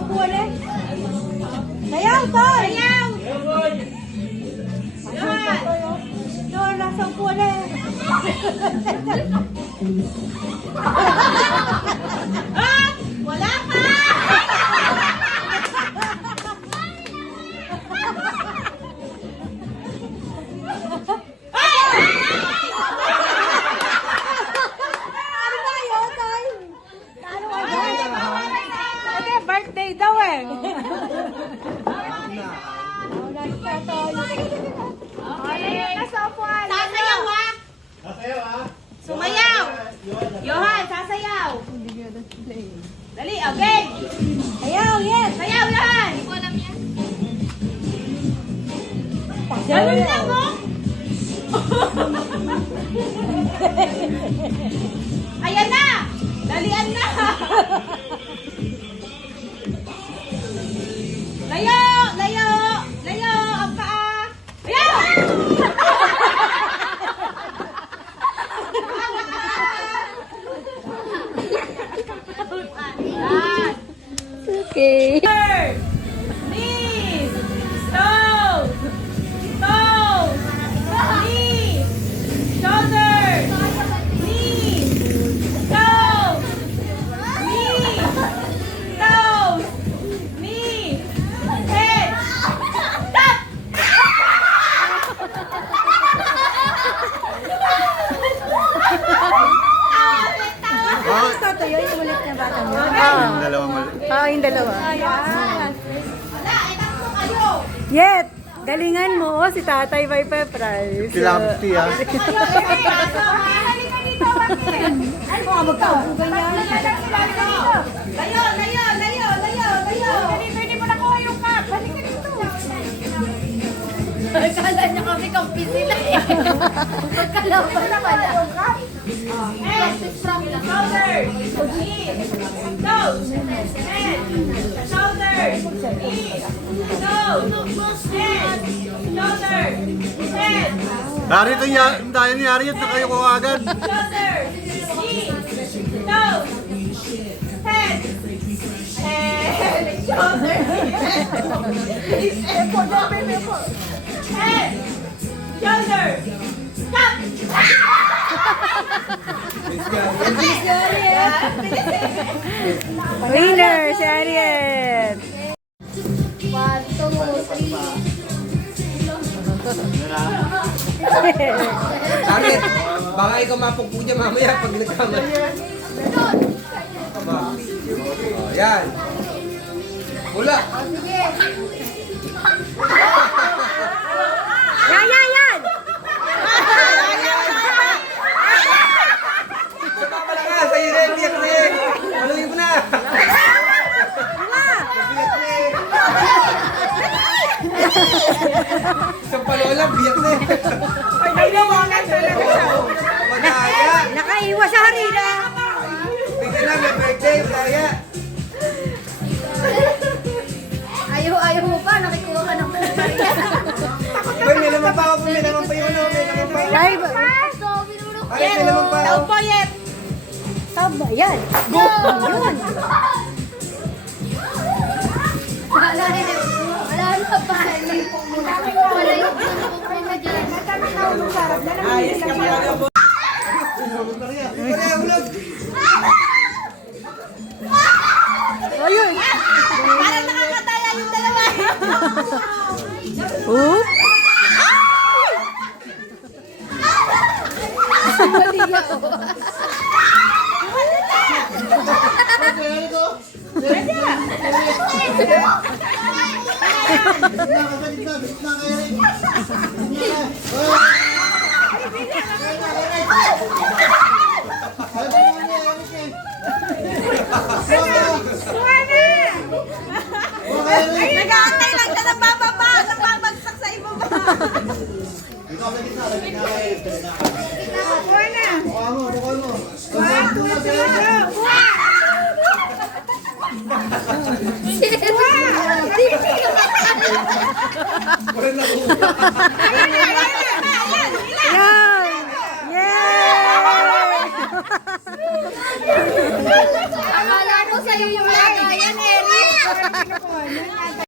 upuan eh. Sayaw, Toy! Sayaw! Doon, nasa upuan eh. Ah! Wala pa! Ano ba yun, Toy? Ano ba yun? Ito, birthday daw eh. Wala ka, Toy. Nasa upuan. Sasayaw ha! Sumayaw! Johan, sasayaw! Dali, okay! Sayaw, yes! Sayaw, Johan! Hindi ko alam yan. Ganun lang, oh! Ayan na! Dalian na! Layo! Layo! Layo! Ang paa! Ayaw! Yan! Okay. Knees, toes, toes, knees, shoulders, knees, toes, knees, toes, knees, head, stop! Gusto to yun, yung ulit na bata mo. Yung dalawa mali. Yung dalawa. Wala, itatlo kayo! Yet, galingan mo si Tatay by Price. Sila 50 ah. Halika dito, Joaquin! Ay, mga magkaubugan niya. Layo, layo, layo, layo, layo! Pwede mo nakuha yung cup! Halika dito! Akala niya kami kampi sila eh. Magkalaban na pala. Head, shoulders, knees, toes, head, shoulders, knees, toes, head, shoulders, head, Narito tayo ni Ariat na kayo ko agad. shoulders, knees, toes, head, shoulders, head, shoulders, cup! Winner, si Ariel. 1, 2, 3. Bakit? Baka ikaw mapugpo dyan mamaya pag nagkamali. Oh, yan. Wala. Yan! Sumama lang ka. Sa'yo rin. Biyak rin. Maluhin mo na. Biyak rin. Isang palola. Biyak rin. Ay, nawakan talaga siya. Madaya. Nakaiwas sa harina. Bigyan na. May birthday. Madaya. Ayaw mo pa, nakikuha ka ng pagkakariya. Bay, may naman pa ako. May naman pa yun. May naman pa. Ay, So, binulok ko. Ay, may naman pa Daw ako. po, Yet! tama yan. Go! Yun! Wala na pa. Wala yung pinupok mo dyan. Ayos ka pala daw po. Wala, ulog. Ayun. Parang nakakataya yung dalawa. Oop. Nag-aantay lang siya ng bababa. Nababagsak sa ibaba. Yan. Yay! Akala ko sa'yo yung lagayan, Eric. Kinukuha niya.